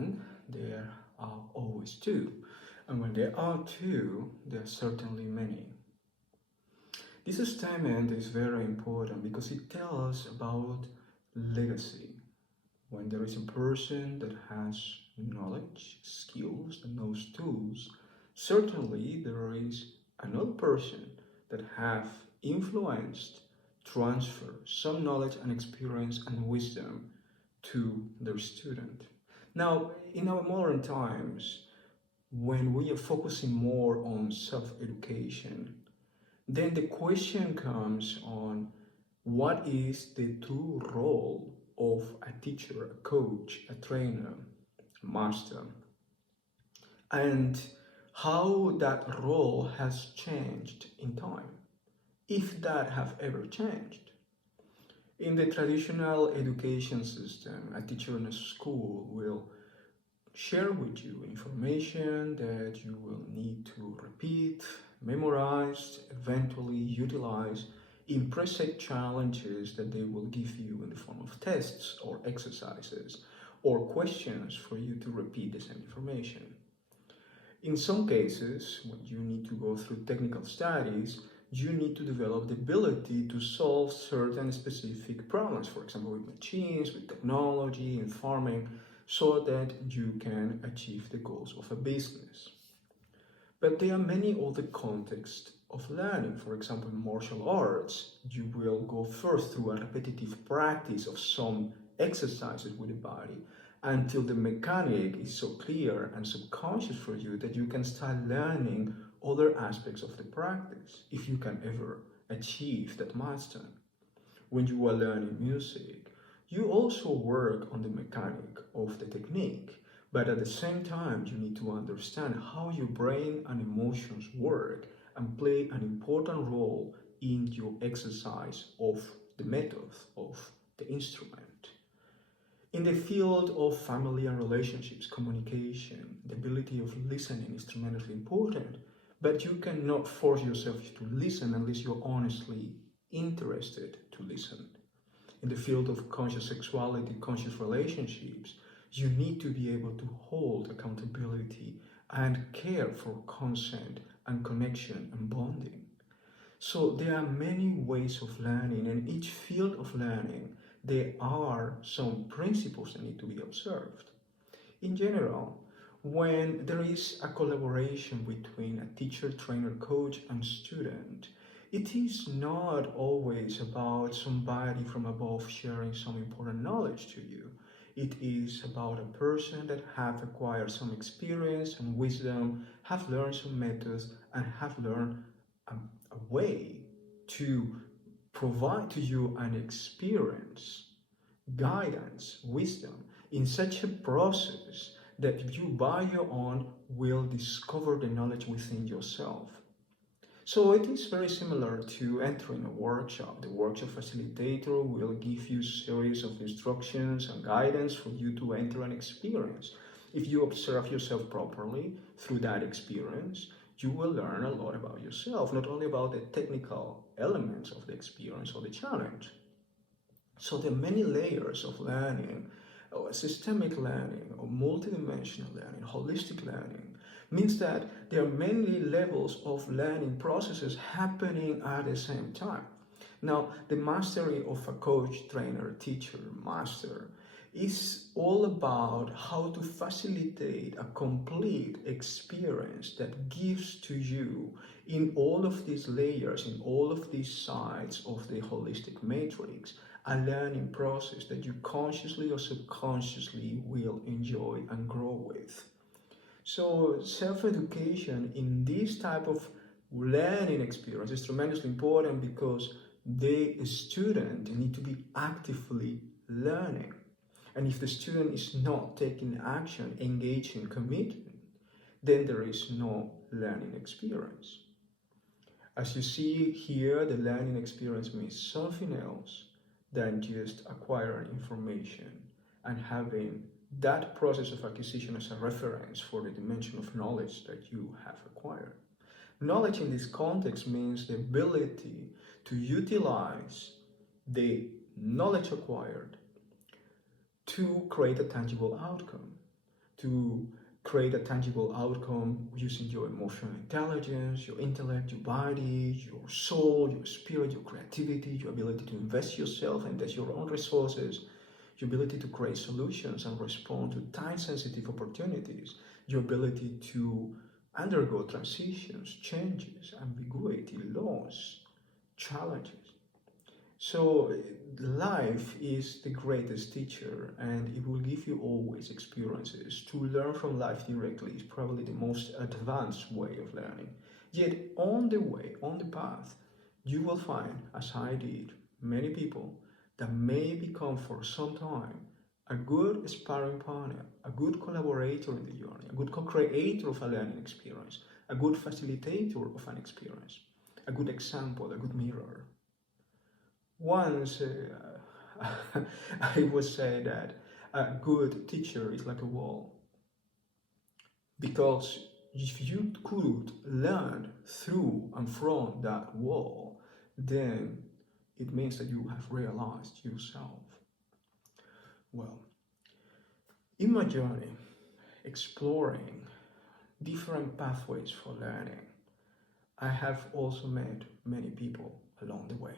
one, there are always two. And when there are two, there are certainly many. This statement is very important because it tells us about legacy. When there is a person that has knowledge, skills, and knows tools, certainly there is another person that have influenced, transfer some knowledge and experience and wisdom to their student. Now, in our modern times, when we are focusing more on self-education, then the question comes on what is the true role of a teacher, a coach, a trainer, a master, and how that role has changed in time, if that have ever changed. In the traditional education system, a teacher in a school will share with you information that you will need to repeat, memorize, eventually utilize in preset challenges that they will give you in the form of tests or exercises or questions for you to repeat the same information. In some cases, when you need to go through technical studies, you need to develop the ability to solve certain specific problems, for example, with machines, with technology, in farming, so that you can achieve the goals of a business. But there are many other contexts of learning. For example, in martial arts, you will go first through a repetitive practice of some exercises with the body until the mechanic is so clear and subconscious for you that you can start learning other aspects of the practice, if you can ever achieve that milestone. When you are learning music, you also work on the mechanic of the technique, but at the same time, you need to understand how your brain and emotions work and play an important role in your exercise of the method of the instrument. In the field of family and relationships, communication, the ability of listening is tremendously important, but you cannot force yourself to listen unless you're honestly interested to listen. In the field of conscious sexuality, conscious relationships, you need to be able to hold accountability and care for consent and connection and bonding. So there are many ways of learning, and each field of learning, there are some principles that need to be observed. In general, when there is a collaboration between a teacher, trainer, coach, and student, it is not always about somebody from above sharing some important knowledge to you. It is about a person that have acquired some experience and wisdom, have learned some methods, and have learned a way to provide to you an experience, guidance, wisdom in such a process that you by your own will discover the knowledge within yourself. So it is very similar to entering a workshop. The workshop facilitator will give you a series of instructions and guidance for you to enter an experience. If you observe yourself properly through that experience, you will learn a lot about yourself, not only about the technical elements of the experience or the challenge. So there are many layers of learning, or systemic learning, or multidimensional learning, holistic learning. Means that there are many levels of learning processes happening at the same time. Now, the mastery of a coach, trainer, teacher, master is all about how to facilitate a complete experience that gives to you in all of these layers, in all of these sides of the holistic matrix, a learning process that you consciously or subconsciously will enjoy and grow with. So self-education in this type of learning experience is tremendously important because the student need to be actively learning. And if the student is not taking action, engaging, committing, then there is no learning experience. As you see here, the learning experience means something else than just acquiring information and having that process of acquisition as a reference for the dimension of knowledge that you have acquired. Knowledge in this context means the ability to utilize the knowledge acquired to create a tangible outcome, to create a tangible outcome using your emotional intelligence, your intellect, your body, your soul, your spirit, your creativity, your ability to invest yourself, invest your own resources, your ability to create solutions and respond to time-sensitive opportunities, your ability to undergo transitions, changes, ambiguity, loss, challenges. So life is the greatest teacher and it will give you always experiences. To learn from life directly is probably the most advanced way of learning. Yet on the way, on the path, you will find, as I did, many people that may become for some time a good sparring partner, a good collaborator in the journey, a good co-creator of a learning experience, a good facilitator of an experience, a good example, a good mirror. Once I would say that a good teacher is like a wall, because if you could learn through and from that wall, then it means that you have realized yourself. Well, in my journey, exploring different pathways for learning, I have also met many people along the way.